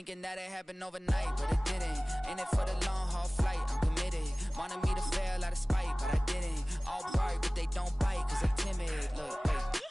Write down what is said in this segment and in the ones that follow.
Thinking that it happened overnight, but it didn't. In it for the long haul flight, I'm committed. Wanted me to fail out of spite, but I didn't. All bark, but they don't bite, cause I'm timid. Look, wait.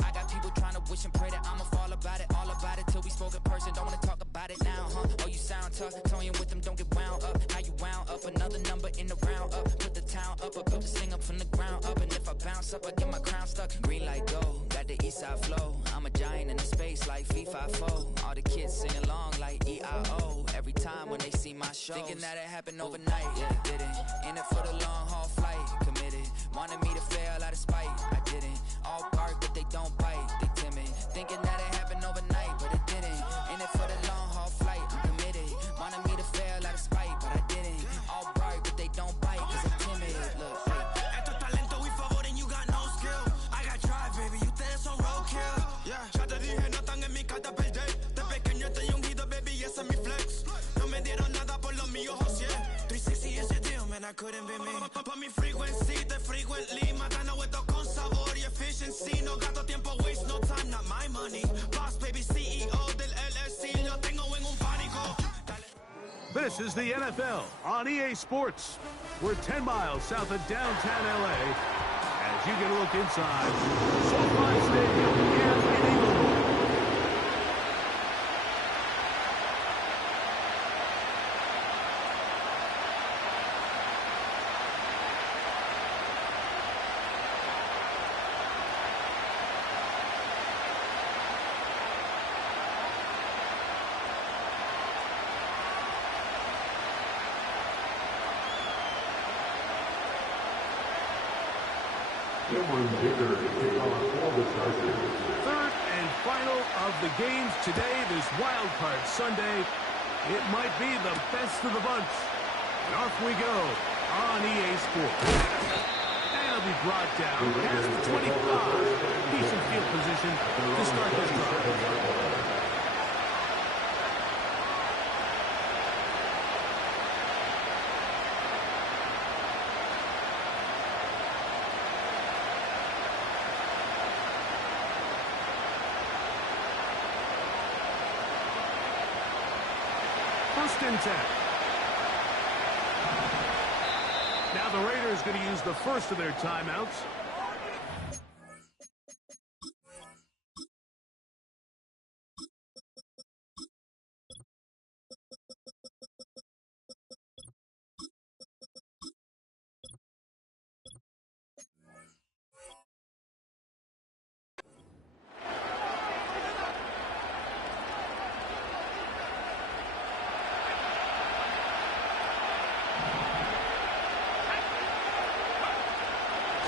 I got people trying to wish and pray that I'ma fall about it, all about it till we spoke in person. Don't wanna talk about it now, huh? Oh, you sound tough, toying with them, don't get wound up. How you wound up? Another number in the round up. Put the town up, I built this thing up from the ground up. And if I bounce up, I get my crown stuck. Green light go, got the east side flow. I'm a giant in the space like FIFA4. All the kids sing along like EIO. Every time when they see my show, thinking that it happened overnight, yeah, it didn't. In it for the long haul flight, committed. Wanted me to fail out of spite, I didn't. All bark, but they don't bite, they timid. Thinking that it happened overnight, but it didn't. In it for the long haul flight, I'm committed. Wanted me to fail out of spite, but I didn't. All bark, but they don't bite, cause I'm timid. Look, Esto es talento y favor and you got no skill. I got drive, baby, you think son roadkill. Yeah, ya te dije, no están en mi carta perder. De pequeño estoy ungido, baby, ese es mi flex. No me dieron nada por lo mío, José. 360 is your deal, man, I couldn't be me. Pa' mi frequency, te frequently. Matando esto con sabor y efficiency. No gasto tiempo, waste no time, not my money. Boss, baby, CEO del LLC. Lo tengo en un pánico. This is the NFL on EA Sports. We're 10 miles south of downtown LA as you get a look inside SoFi Stadium here in Inglewood. Third and final of the games today, this Wildcard Sunday. It might be the best of the bunch. And off we go on EA Sports. And it'll be brought down past the 25. Decent field position to start this drive. First and 10. Now the Raiders going to use the first of their timeouts.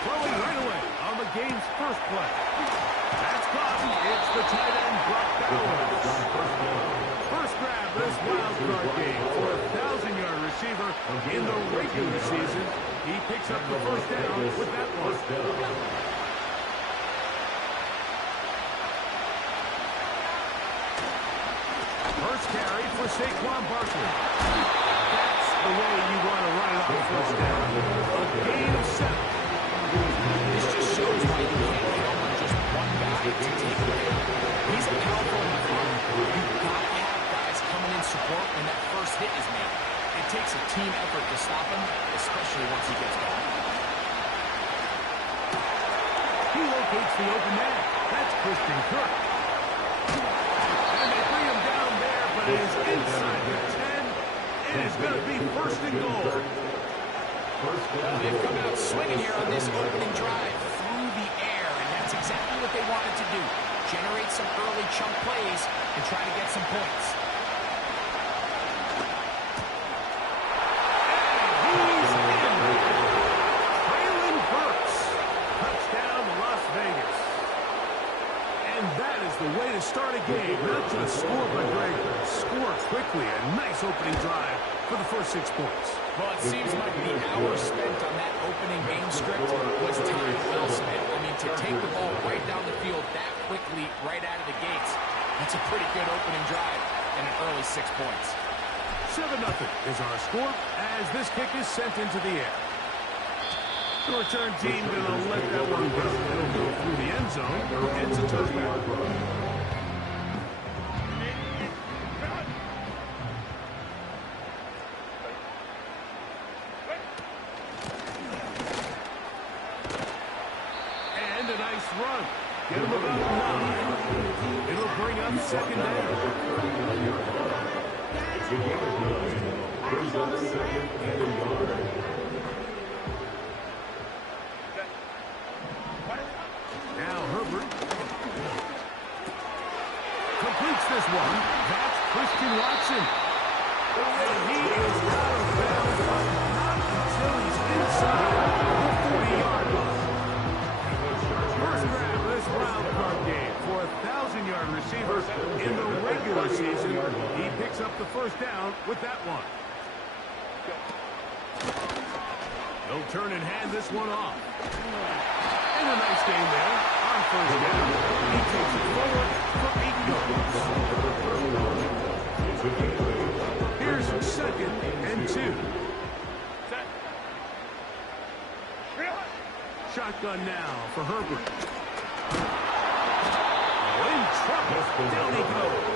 Throwing right away on the game's first play. That's caught. It's the tight end, Brock Bowers. First grab this wildcard game for a 1,000-yard receiver in the regular season. He picks up the first down with that one. First carry for Saquon Barkley. That's the way you want to run it on first down. A gain of 7. This just shows why you can't count on just one guy to take it away. He's powerful in the front. You've got to have guys coming in support when that first hit is made. It takes a team effort to stop him, especially once he gets going. He locates the open man. That's Christian Kirk. And they bring him down there, but it is inside the 10. It is going to be first and goal. They've come out swinging here on this opening drive through the air, and that's exactly what they wanted to do. Generate some early chunk plays and try to get some points. And he's in. Traylon Burks. Touchdown, Las Vegas. And that is the way to start a game. Not just score, but great. Score quickly. A nice opening drive for the first 6 points. Well, it seems like the hour spent on that opening game script was time well spent. I mean, to take the ball right down the field that quickly, right out of the gates, that's a pretty good opening drive and an early 6 points. 7-0 is our score as this kick is sent into the air. The return team going to let that one go. It'll go through the end zone. It's a touchdown. Get him about 9. It'll bring up second down. Now Herbert completes this one. That's Christian Watson. And he is out of bounds, but not until he's inside the 40-yard line. First grab of this wild card game for a 1,000-yard receiver in the regular season. He picks up the first down with that one. He'll turn and hand this one off. And a nice game there on first down. He takes it forward for 8 yards. Here's second and 2. Shotgun now for Herbert. In trouble. Down he goes.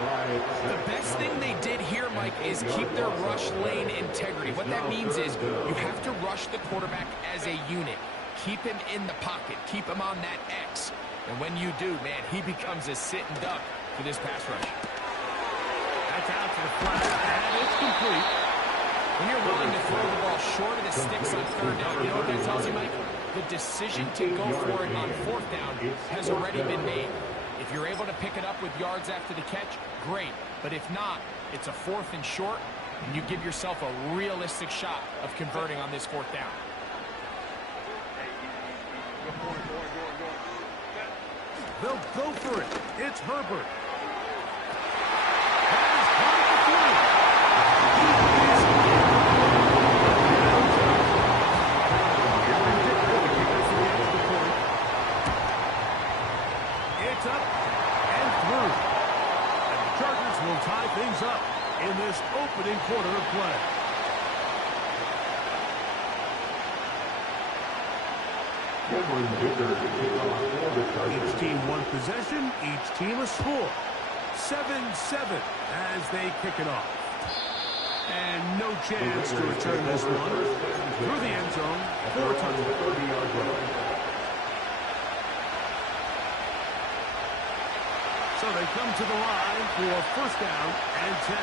The best thing they did here, Mike, is keep their rush lane integrity. What that means is you have to rush the quarterback as a unit. Keep him in the pocket. Keep him on that X. And when you do, man, he becomes a sitting duck for this pass rush. That's out to the flat, and it's complete. When you're willing to throw the ball short of the sticks on third down, you know what that tells you, Mike? The decision to go for it on fourth down has already been made. If you're able to pick it up with yards after the catch, great. But if not, it's a 4th and short, and you give yourself a realistic shot of converting on this fourth down. They'll go for it. It's Herbert. That is caught at the 3. It's up and through. And the Chargers will tie things up in this opening quarter of play. Each team one possession, each team a score. 7-7 as they kick it off. And no chance to return this one. Through the end zone, 4 touchdowns. So they come to the line for first down and 10.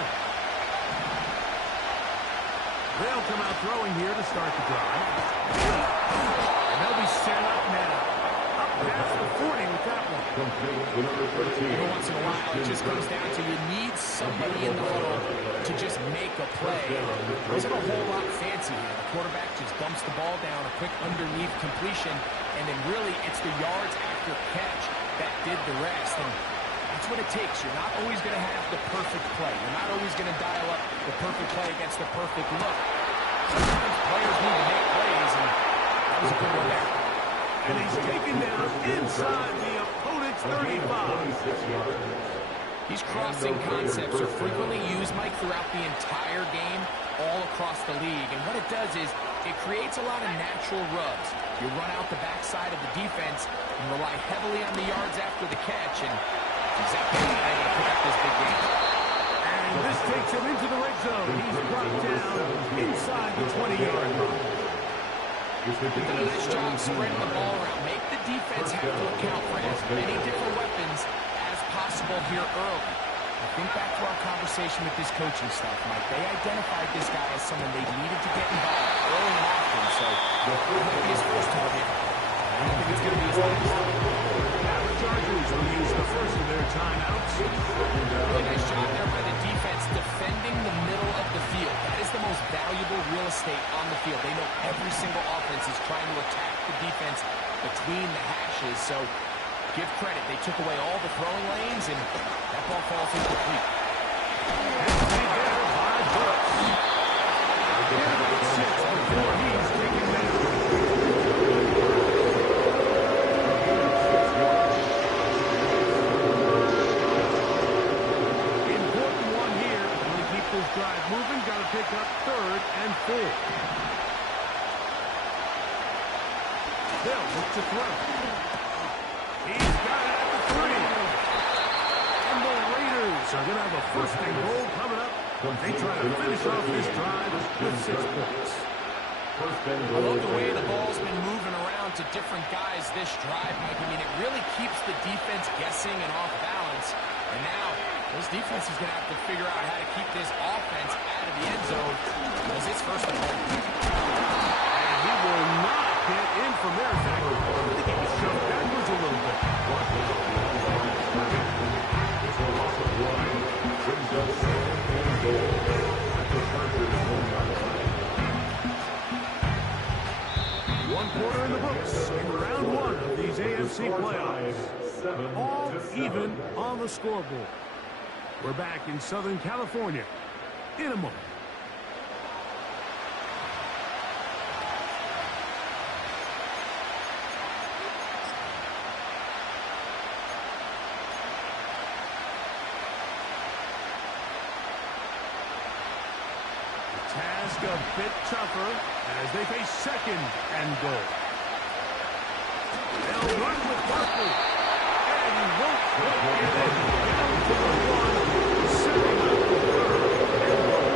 They'll come out throwing here to start the drive. And they'll be set up now. Up past the 40 with that one. Every once in a while, it just comes down to you need somebody in the huddle to just make a play. There isn't a whole lot fancy here. The quarterback just dumps the ball down, a quick underneath completion, and then really it's the yards after catch that did the rest. And that's what it takes. You're not always going to have the perfect play. You're not always going to dial up the perfect play against the perfect look. Sometimes players need to make plays, and that was a good one there. And he's taken down inside the opponent's 35. These crossing concepts are frequently used, Mike, throughout the entire game, all across the league. And what it does is it creates a lot of natural rubs. You run out the backside of the defense and rely heavily on the yards after the catch, and exactly how they're going to pick up this big game. And this takes him into the red zone. He's brought down inside the 20-yard line. They've done a nice job spreading the ball around. Make the defense have to account for as many different weapons as possible here early. I think back to our conversation with this coaching staff, Mike. They identified this guy as someone they needed to get involved early and often, so it might be his first target. I don't think it's going to be his last. Now the Chargers will use the first of their timeouts. Really nice job there by the defense defending the middle of the field. That is the most valuable real estate on the field. They know every single offense is trying to attack the defense between the hashes, so give credit. They took away all the throwing lanes, and that ball falls incomplete. And they get it by Brooks. Again, about 6 before he's taken down. Important one here. Want to keep this drive moving. Got to pick up 3rd and 4. They'll look to throw. He's got it at the 3. And the Raiders are going to have a 1st and goal coming up. They try to finish off this drive with 6 points. I love the way the ball's been moving around to different guys this drive, Mike. I mean, it really keeps the defense guessing and off balance. And now, this defense is going to have to figure out how to keep this offense out of the end zone because it's first and goal. And he will not get in from there. In fact, I think he was shoved backwards a little bit. One quarter in the books in round one of these AFC playoffs. All even on the scoreboard. We're back in Southern California in a moment. Task a bit tougher as they face second and goal. They'll run with Barkley, and he won't get it. Down to the one, setting up third and goal.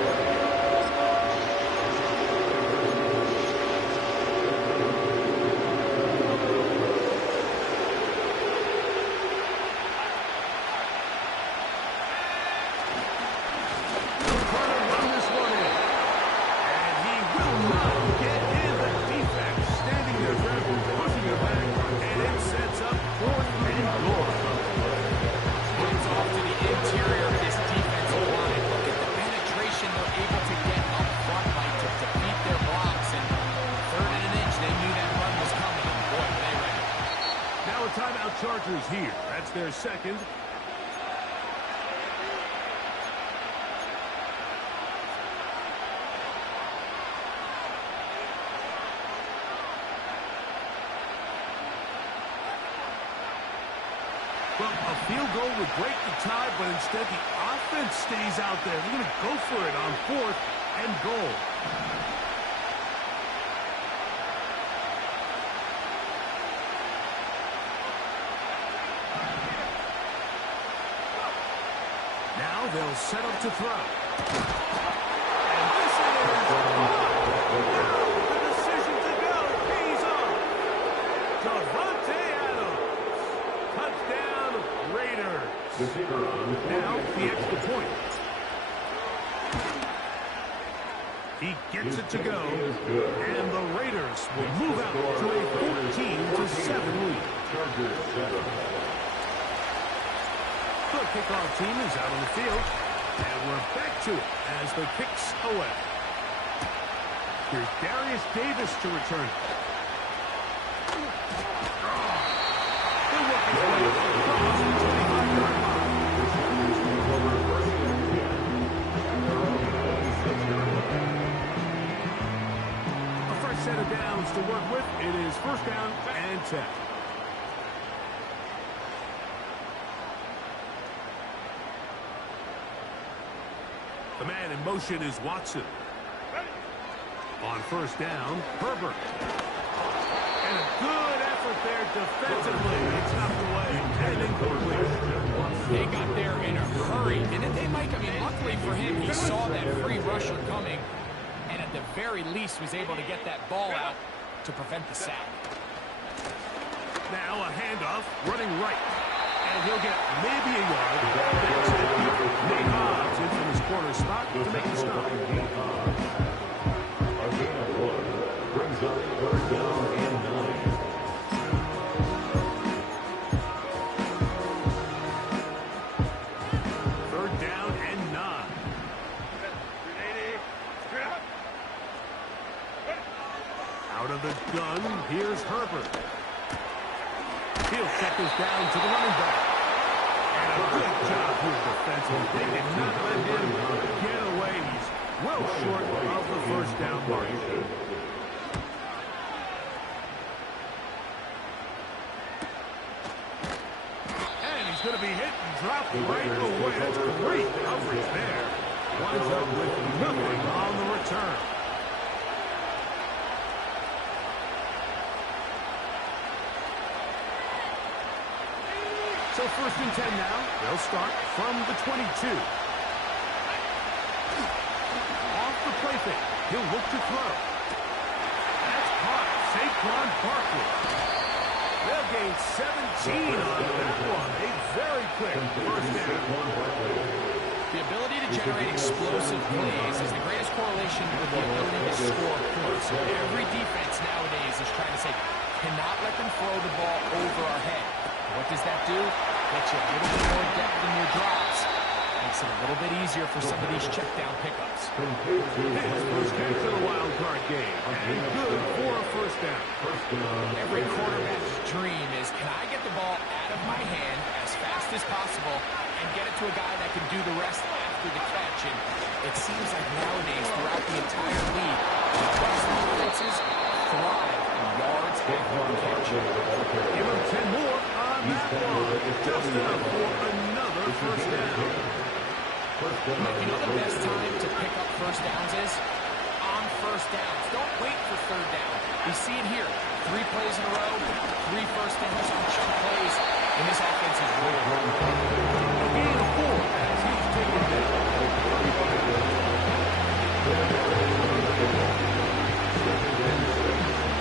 Chargers here. That's their second. Well, a field goal would break the tie, but instead the offense stays out there. They're going to go for it on fourth and goal. Now they'll set up to throw. And this is now the decision to go pays off. Davante Adams. Touchdown Raiders. Now the extra point. He gets it to go. And the Raiders will move out to a 14-7 lead. The kickoff team is out on the field, and we're back to it as the kick's away. Here's Darius Davis to return. They're working away across the 25-yard line. A fresh set of downs to work with. It is first down and 10. The man in motion is Watson. On first down, Herbert. And a good effort there defensively. It's knocked away and incomplete. They got there in a hurry. And they might, I mean, luckily for him, he saw that free rusher coming and at the very least was able to get that ball out to prevent the sack. Now a handoff, running right. And he'll get maybe a yard. That's it. Nate Hobbs in from his corner spot to make the stop. Brings up third down and 9. Third down and 9. Out of the gun, here's Herbert. He'll check this down to the running back. And a good job here defensively. They did not let him get away. He's well short of the first down mark. And he's going to be hit and dropped right away. That's great coverage there. Winds up with nothing on the return. So first and 10 now. They'll start from the 22. Off the play fake. He'll look to throw. Saquon Barkley. They'll gain 17 on that one. A very quick first down. The ability to generate explosive plays is the greatest correlation with the ability to score points. So every defense nowadays is trying to say, cannot let them throw the ball over our head. What does that do? Gets you a little bit more depth in your drops. Makes it a little bit easier for some of these check down pickups. His first catch of the wild card game. And good for a first down. Every quarterback's dream is, can I get the ball out of my hand as fast as possible and get it to a guy that can do the rest after the catch? And it seems like nowadays, throughout the entire league, the best defenses thrive in yards after the catch. Give him 10 more on that one. Just enough for another first down. You know the best time to pick up first downs is? On first downs. Don't wait for third down. We see it here. 3 plays in a row, 3 first downs on chunk plays, and this offense is rolling. A gain of 4 as he's taken down.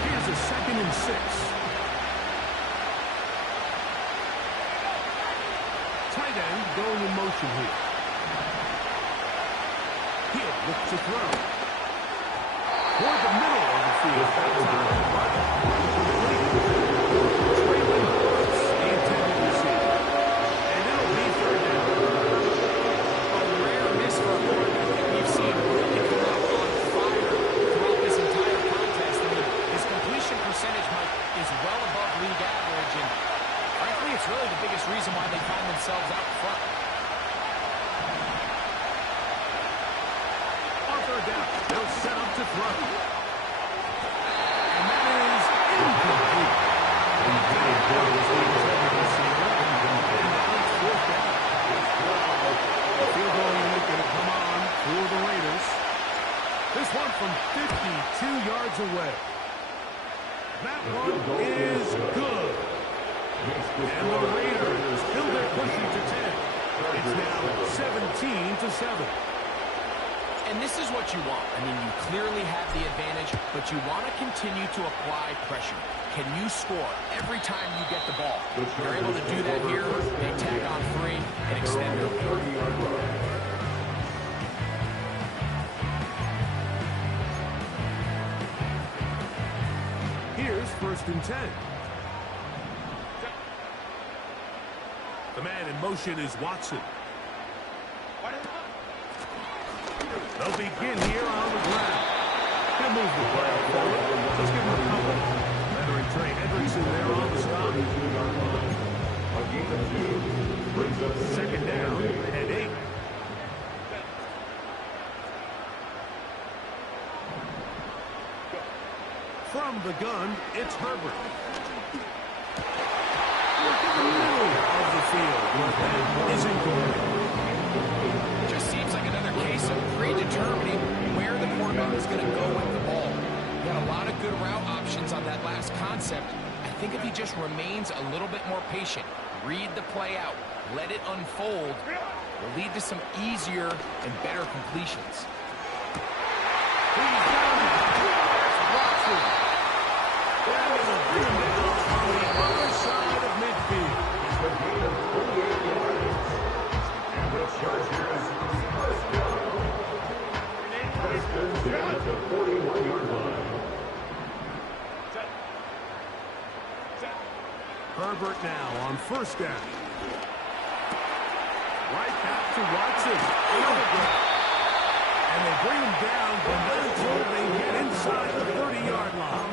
Here's a 2nd and 6. Tight end going in motion here. Hill looks to throw. Toward the middle of the field. Trailing Hurts, the intended receiver. And it'll be third down. A rare miss for a quarterback that we've seen really come out on fire throughout this entire contest. I mean, his completion percentage, Mike, is well above league average. And frankly, it's really the biggest reason why they find themselves out front. Down. They'll set up to throw. And that is incomplete. The field goal unit going to come on for the Raiders. This one from 52 yards away. That one is good. And the Raiders still they're pushing to 10. It's now 17-7. And this is what you want. I mean, you clearly have the advantage, but you want to continue to apply pressure. Can you score every time you get the ball? You're able to do that here. They tack on 3 and extend their lead. Here's 1st and 10. The man in motion is Watson. They'll begin here on the ground. He'll move the play forward. Let's give him a couple. Veteran Trey Hendrickson there on the stop. 2nd down and 8. From the gun, it's Herbert. Look in the middle of the field. That isn't going. Just seems like another case of predetermining where the quarterback is going to go with the ball. He had a lot of good route options on that last concept. I think if he just remains a little bit more patient, read the play out, let it unfold, will lead to some easier and better completions. He's got it. Watson. That was a big middle on the other side of midfield. It's a gain of 48 yards. And the Chargers first down. Preston's down at the 41-yard line. Herbert now on 1st down. Right back to Watson. Another grab. And they bring him down, but not until they get inside the 30-yard line.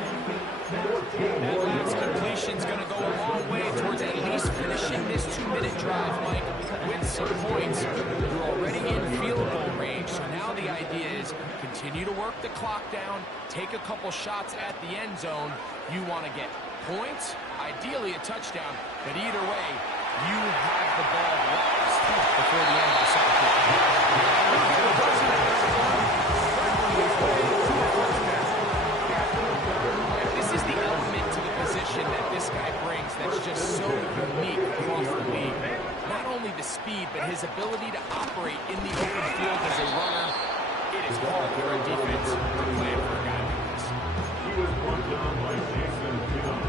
That last completion's going to go a long way towards at least finishing this 2-minute drive, Mike, with some points. You're already in field goal range, so now the idea is continue to work the clock down, take a couple shots at the end zone. You want to get points, ideally a touchdown, but either way, you have the ball last before the end of the second quarter. This is the element to the position that this guy brings that's just so unique across the league. Not only the speed, but his ability to operate in the open field as a runner. It is hard for a defense to plan for a guy like this. was brought down by Jason Tatum.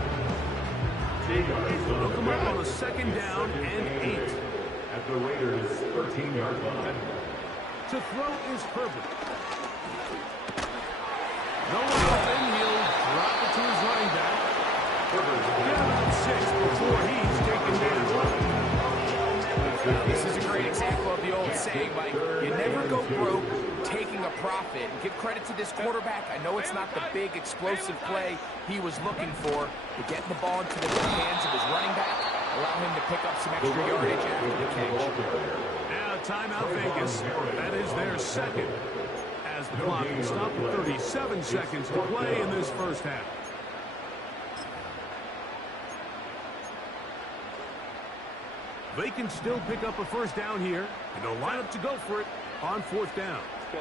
2 yards on Look the him up carry. on a second down and 8. At the Raiders' 13-yard line. To throw is Herbert. No one open, he'll drop it to his running back. Get about 6 before he's taken down. This is a great example of the old saying, Mike, you never go broke taking a profit. And give credit to this quarterback. I know it's not the big explosive play he was looking for, but getting the ball into the hands of his running back, allow him to pick up some extra yardage after the catch. Now timeout Vegas. That is their second. As the clock will stop at 37 seconds to play in this first half. They can still pick up a first down here, and they'll line up to go for it on 4th down. Go.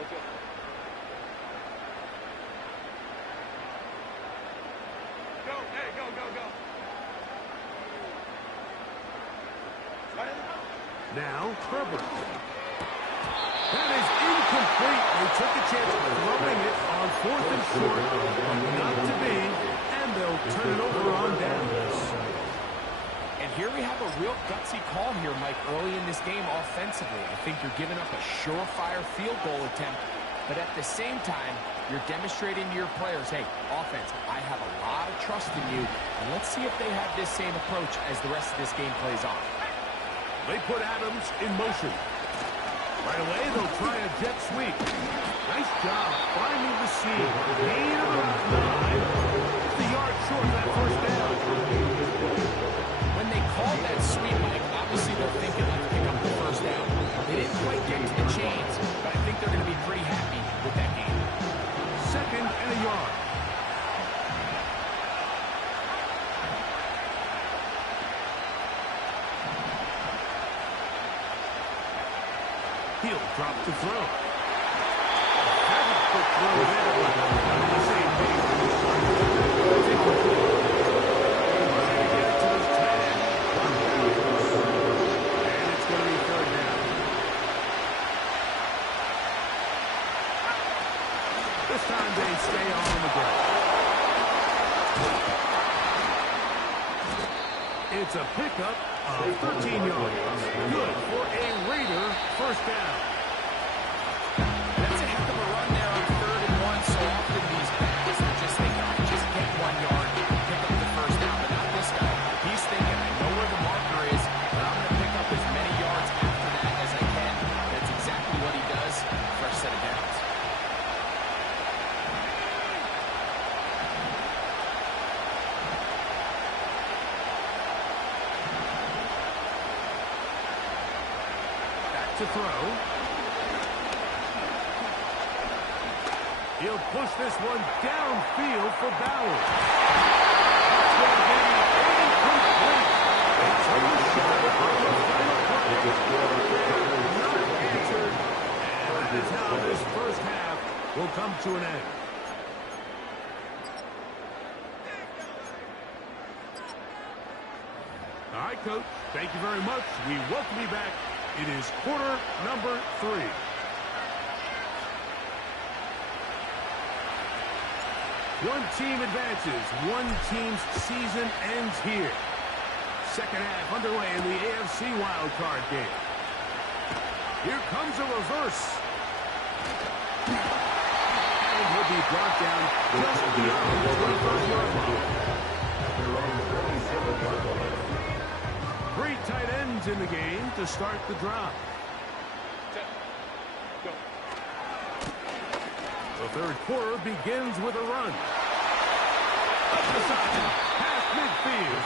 Now, Herbert. That is incomplete. They took a chance of throwing it on 4th and short. Not to be, and they'll turn it over on downs. And here we have a real gutsy call here, Mike, early in this game offensively. I think you're giving up a surefire field goal attempt, but at the same time, you're demonstrating to your players, hey, offense, I have a lot of trust in you, and let's see if they have this same approach as the rest of this game plays on. They put Adams in motion. Right away, they'll try a jet sweep. Nice job finding the seam. Gain of about 9. Just a yard short of that first down. When they called that sweep, Mike, obviously they're thinking, let's pick up the first down. They didn't quite get to the chains, but I think they're going to be pretty happy with that game. 2nd and a yard. He'll drop to throw. Had a quick throw there, but not the same thing. It's incomplete. Trying to get it to his 10. And it's going to be 3rd down. This time they stay on the ground. It's a pickup of 13 yards. Good for a Raider first down. That's a heck of a run there on 3rd and 1. So often these backs are just thinking, I just get 1 yard, pick up the first down. But not this guy. He's thinking, I know where the marker is, but I'm going to pick up as many yards after that as I can. That's exactly what he does. Fresh set of downs. To throw. He'll push this one downfield for Bauer. That's going to be incomplete. They turn the shot on the final play. Not answered. And that is how this first half will come to an end. All right, Coach. Thank you very much. We welcome you back. It is quarter number 3. One team advances. One team's season ends here. Second half underway in the AFC Wildcard game. Here comes a reverse. And he'll be brought down just beyond the 25-yard line. 3 tight ends in the game to start the drive. The third quarter begins with a run. Up the side, past midfield.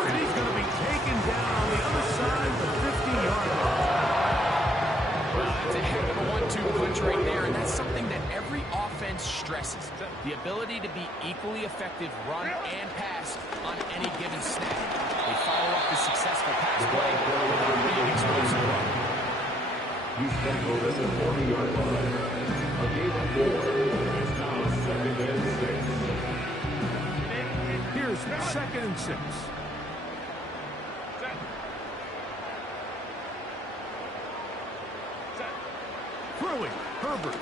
And he's going to be taken down on the other side of the 50-yard line. Well, that's a heck of a 1-2 punch right there, and that's something that every offense stresses. The ability to be equally effective run and pass on any given snap. They follow up the successful pass play with a big explosive run. He's tackled at the 40-yard line. A gain of 4. It's now 2nd and 6. Here's 2nd and 6. Throwing, Herbert.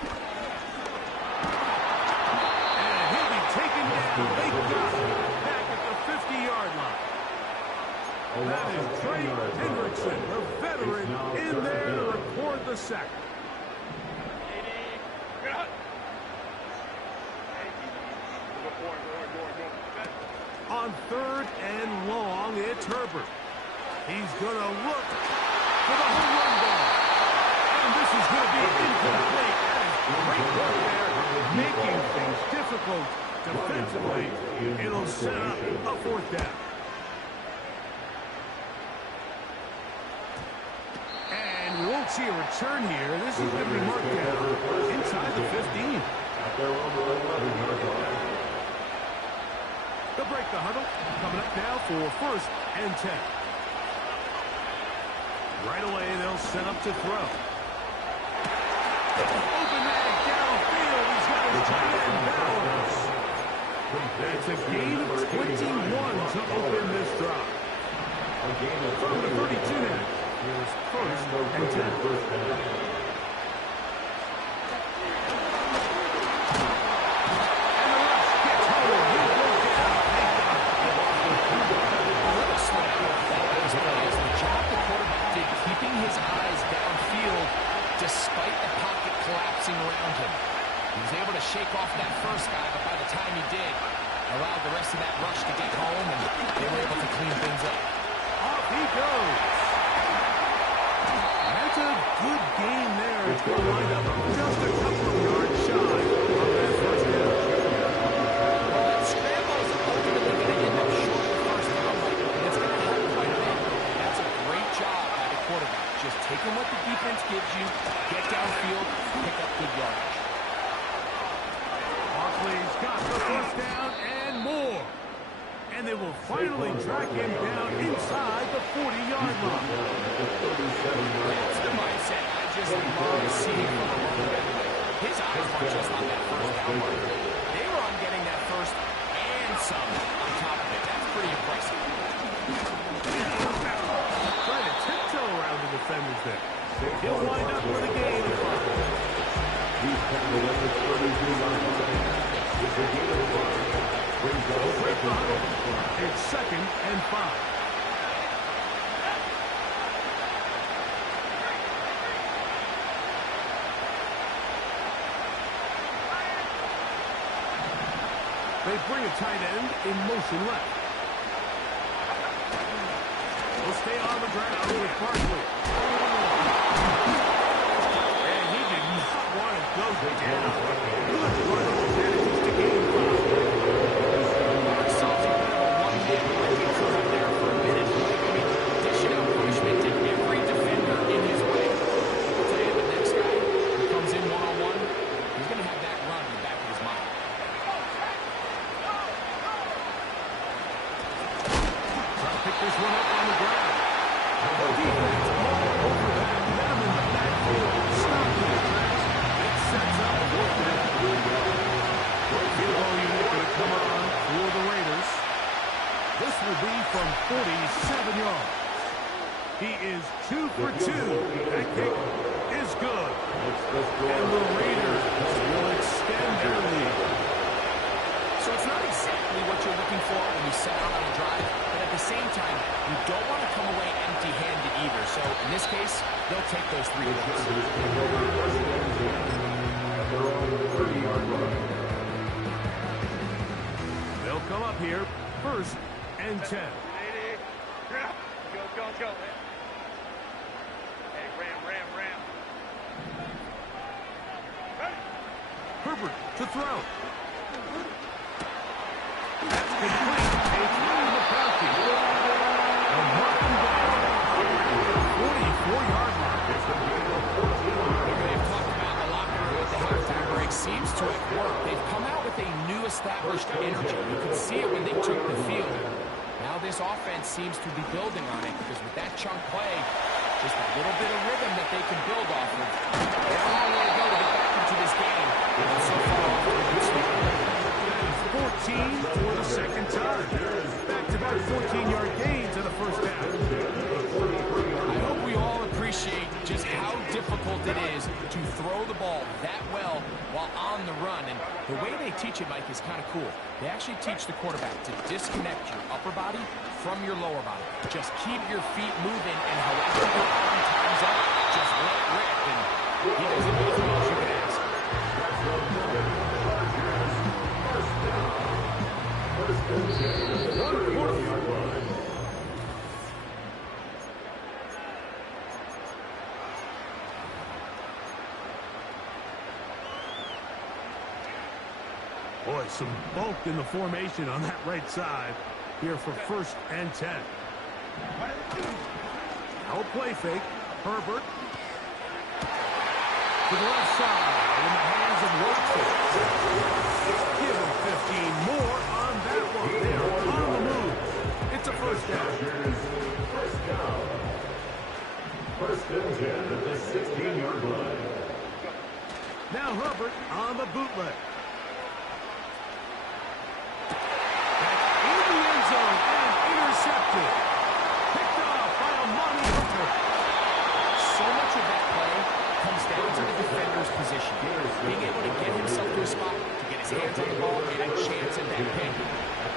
And he'll be taken 50-yard line. That is Trey Hendrickson, the veteran, in there to record the sack. On 3rd and long, it's Herbert. He's going to look for the home run ball. And this is going to be incomplete. That is great work there, making things difficult defensively. It'll set up a 4th down. And we won't see a return here. This is going to be marked down inside the 15. They'll break the huddle. Coming up now for 1st and 10. Right away, they'll set up to throw. Open man downfield. He's got his tight end Bowers. That's a gain of 21 to open this drive. From the 32 now. Here's 1st and 10. His eyes downfield despite the pocket collapsing around him. He was able to shake off that first guy, but by the time he did, allowed the rest of that rush to get home, and they were able to clean things up. Off he goes. That's a good game there. It's going to wind up just a couple of yards shy of that 1st down. Well, that scramble is ultimately going to end up short of the 1st down, and it's going to help quite a bit. That's a great job by the quarterback. Just taking what the defense gives you, get downfield, pick up good yardage. Barkley's got the 1st down and more. And they will finally track him down inside the 40-yard line. That's the mindset I just love seeing from the running back. His eyes weren't just on that 1st down mark. They were on getting that 1st and some on top of it. That's pretty impressive. Trying to tiptoe around the defenders there. He'll wind up with a gain of 5. He's tackled at the 32-yard line. It's a gain of 5. It's 2nd and 5. They bring a tight end in motion left. He'll stay on the ground with Barkley. And he did not want to go down. Good run manages to gain 5. Marcel's a bit of a one-man running crew out there for a minute. I mean, dishing out punishment to every defender in his way. I'll tell you, the next guy who comes in one-on-one, he's going to have that run in the back of his mind. Trying to pick this one up on the ground. The defense all over that. Them in the backfield. Stopped in the tracks. It sets up a 4th down. Field goal unit going to come on for the Raiders. This will be from 47 yards. He is 2 for 2. That kick is good. And the Raiders will extend their lead. So it's not exactly what you're looking for when you set out on a drive, but at the same time, you don't want to come away empty-handed either. So in this case, they'll take those 3 points. They'll come up here, 1st and 10. Go, man. Hey, ram. Herbert to throw. That's complete. A throw to McCarthy. And mark him down at the 44-yard line. They've talked about the locker room at the halftime break. Seems to have worked. They've come out with a new established energy. You could see it when they took the field. Now this offense seems to be building on it because with that chunk play, just a little bit of rhythm that they can build off of. They have a long way to go to get back into this game. And so far, off to a good start. 14 for the 2nd time. Back-to-back 14-yard gains in the 1st down. I hope we all appreciate just how difficult it is to throw the ball that well while while on the run. And the way they teach it, Mike, is kind of cool. They actually teach the quarterback to disconnect your upper body from your lower body. Just keep your feet moving, and however your arm times up, just let it rip. And he does it as well as you can ask. Boy, some bulk in the formation on that right side here for 1st and 10. Now a play fake. Herbert to the left side in the hands of Watson. Give him 15 more on that one. They are on the move. It's a 1st down. First down. 1st and 10 at the 16-yard line. Now Herbert on the bootleg. Intercepted. Picked off by Amani Hooker. So much of that play comes down to the defender's position. Being able to get himself to a spot, to get his hands on the ball, and a chance at that pick.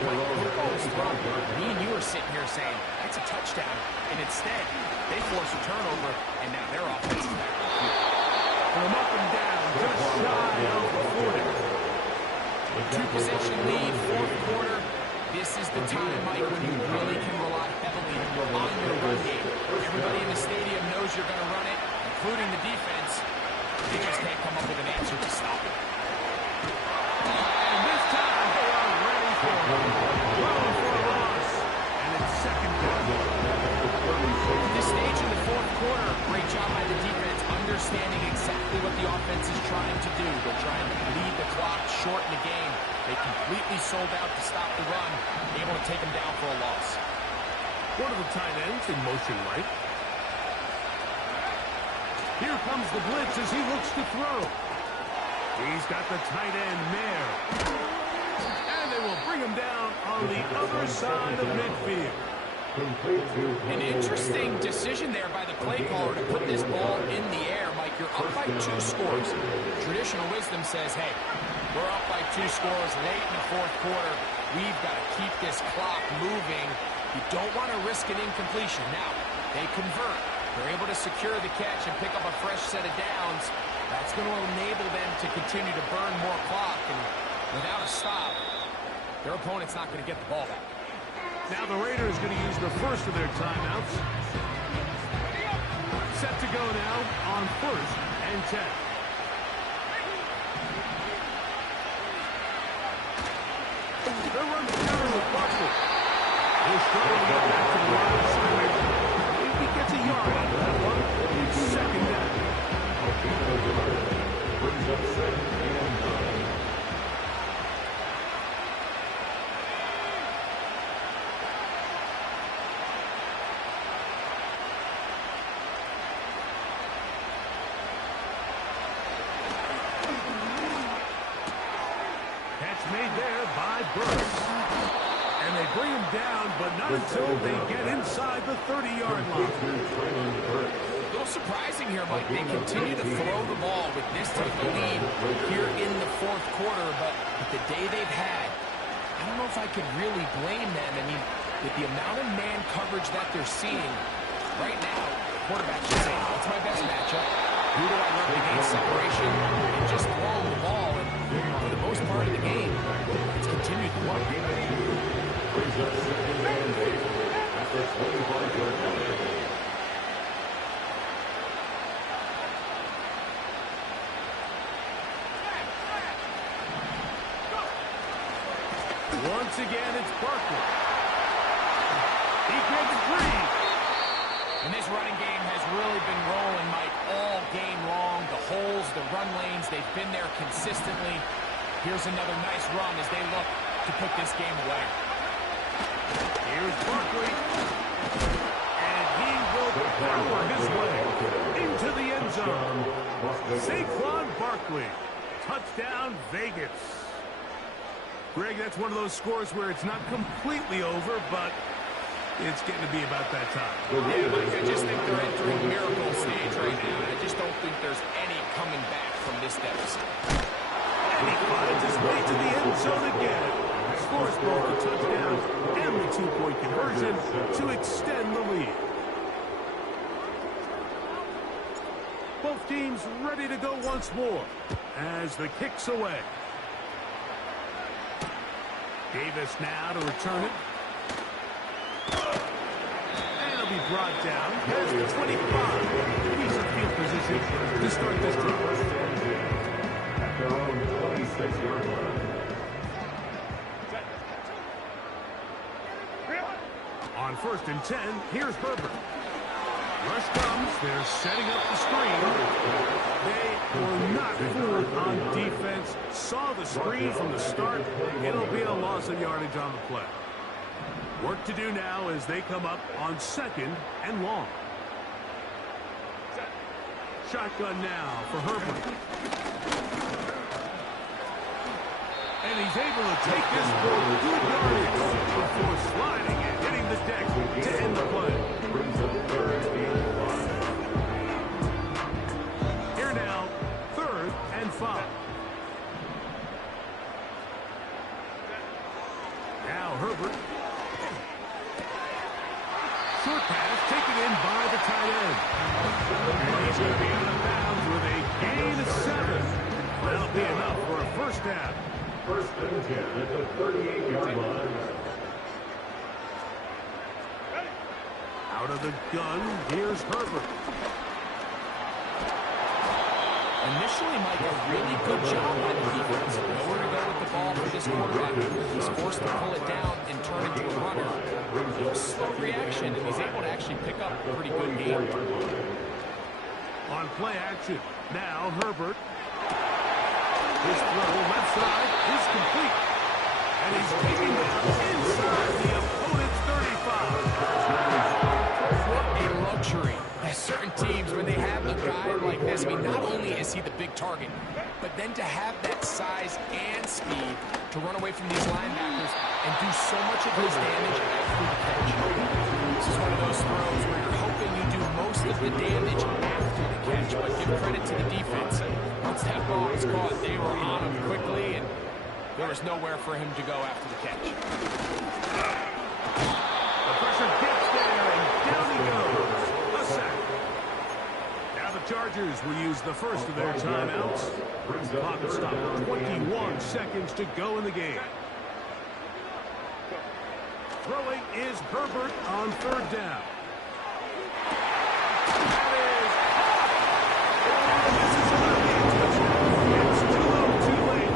When the football was thrown, me and you are sitting here saying, that's a touchdown. And instead, they force a turnover, and now their offense is back on the field. From up and down, just shy of the 40. Two-possession lead, 4th quarter. This is the time, Mike, when you really can rely heavily on your run game. Everybody in the stadium knows you're going to run it, including the defense. They just can't come up with an answer to stop it. And this time they are ready for it. Going for a loss. And it's 2nd down. At this stage in the 4th quarter, great job by the defense, understanding exactly what the offense is trying to do. They're trying to lead the clock, shorten the game. They completely sold out to stop the run, able to take them down for a loss. One of the tight ends in motion right. Here comes the blitz as he looks to throw. He's got the tight end Mayer. And they will bring him down on the other side of midfield. An interesting decision there by the play caller to put this ball in the air. Mike, you're up by 2 scores. Traditional wisdom says, hey, we're up by 2 scores late in the 4th quarter. We've got to keep this clock moving. You don't want to risk an incompletion. Now, they convert. They're able to secure the catch and pick up a fresh set of downs. That's going to enable them to continue to burn more clock. And without a stop, their opponent's not going to get the ball back. Now the Raiders going to use the first of their timeouts. Set to go now on 1st and 10. They're running down with Buckley. He'll struggle to get back to the right side. If he gets a yard out of that one, it's 2nd down. Brings up 2nd and 9. Made there by Burks. And they bring him down, but not until they get inside the 30-yard line. A little surprising here, Mike. They continue to throw the ball with this type of lead here in the 4th quarter, but with the day they've had, I don't know if I could really blame them. I mean, with the amount of man coverage that they're seeing, right now, the quarterback's just saying, what's my best matchup? Who do I run against separation? And just throw the ball. And for the most part of the game, it's continued to work. Brings up 2nd and 8 at the 25-yard line. Once again, it's Barkley. He gets free. And this running game has really been rolling, Mike, all game long. The holes, the run lanes, they've been there consistently. Here's another nice run as they look to put this game away. Here's Barkley. And he will power his way into the end zone. Saquon Barkley. Touchdown, Vegas. Greg, that's one of those scores where it's not completely over, but it's getting to be about that time. Yeah, Mike, I just think they're entering miracle stage right now. I just don't think there's any coming back from this deficit. Both teams ready to go once more as the kick's away. Davis now to return it. And it'll be brought down. There's the 25. Decent field position to start this drive. At their own 26-yard line. On 1st and 10, here's Herbert. Rush comes. They're setting up the screen. They were not fooled on defense. Saw the screen from the start. It'll be a loss of yardage on the play. Work to do now as they come up on 2nd and long. Shotgun now for Herbert. And he's able to take this for good yardage before sliding and hitting the deck to end the play. Here now, 3rd and 5. Now Herbert. Short pass taken in by the tight end. And he's going to be out of bounds with a gain of 7. That'll be enough for a first down. 1st and 10 at the 38-yard line. Out of the gun, here's Herbert. Initially, Mike, a really good job by the defense. Nowhere to go with the ball for this quarterback. He's forced to pull it down and turn into a runner. It was slow reaction, and he's able to actually pick up a pretty good game. On play action, now Herbert. His throw left side is complete. And he's taken down inside the opponent's 35. What a luxury. There's certain teams, when they have a guy like this, I mean, not only is he the big target, but then to have that size and speed to run away from these linebackers and do so much of his damage after the catch. This is one of those throws where you're hoping you do most of the damage after the catch, but give credit to the defense. Once that ball was caught, they were on him quickly, and there was nowhere for him to go after the catch. The pressure gets there, and down he goes. A sack. Now the Chargers will use the first of their timeouts. Clock will stop. 21 seconds to go in the game. Throwing is Herbert on 3rd down. That is this is about the touchdown. It's too little, too late.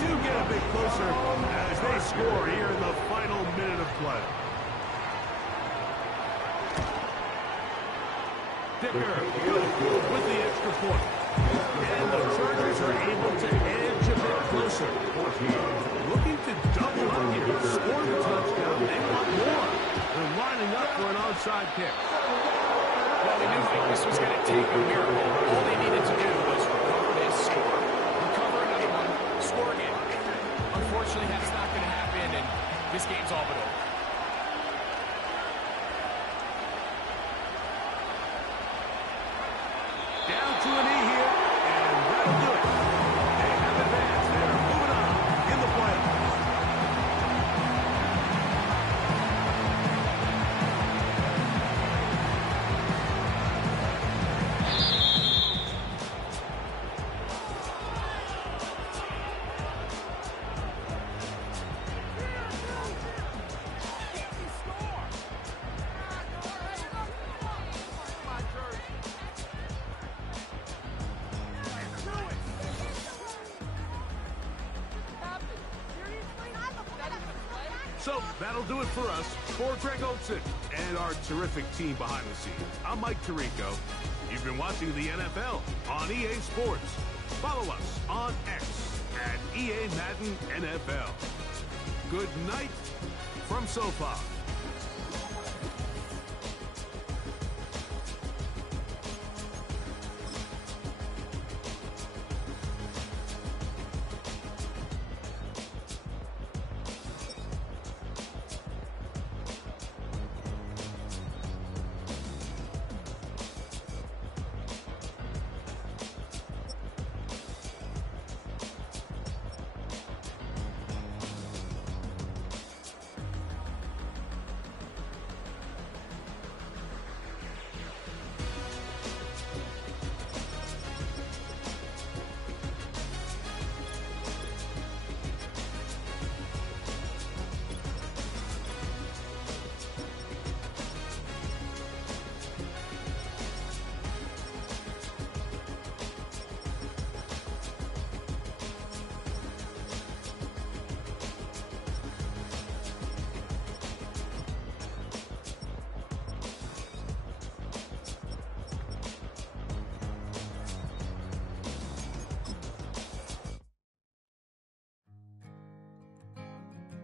Do get a bit closer as they score here in the final minute of play. Dicker with the extra point. And the Chargers are able to edge a bit closer. Looking to double up here. Score the touchdown. They want more. They're lining up for an onside kick. Well, they knew this was going to take a miracle. All they needed to do was recover this score. Recover another one. Score again. Unfortunately, that's not going to happen, and this game's all but over. Down to a knee here, and that'll do it. They have advanced. They're moving on in the playoffs. So that'll do it for us. For Greg Olson and our terrific team behind the scenes, I'm Mike Tirico. You've been watching the NFL on EA Sports. Follow us on X at EA Madden NFL. Good night from SoFi.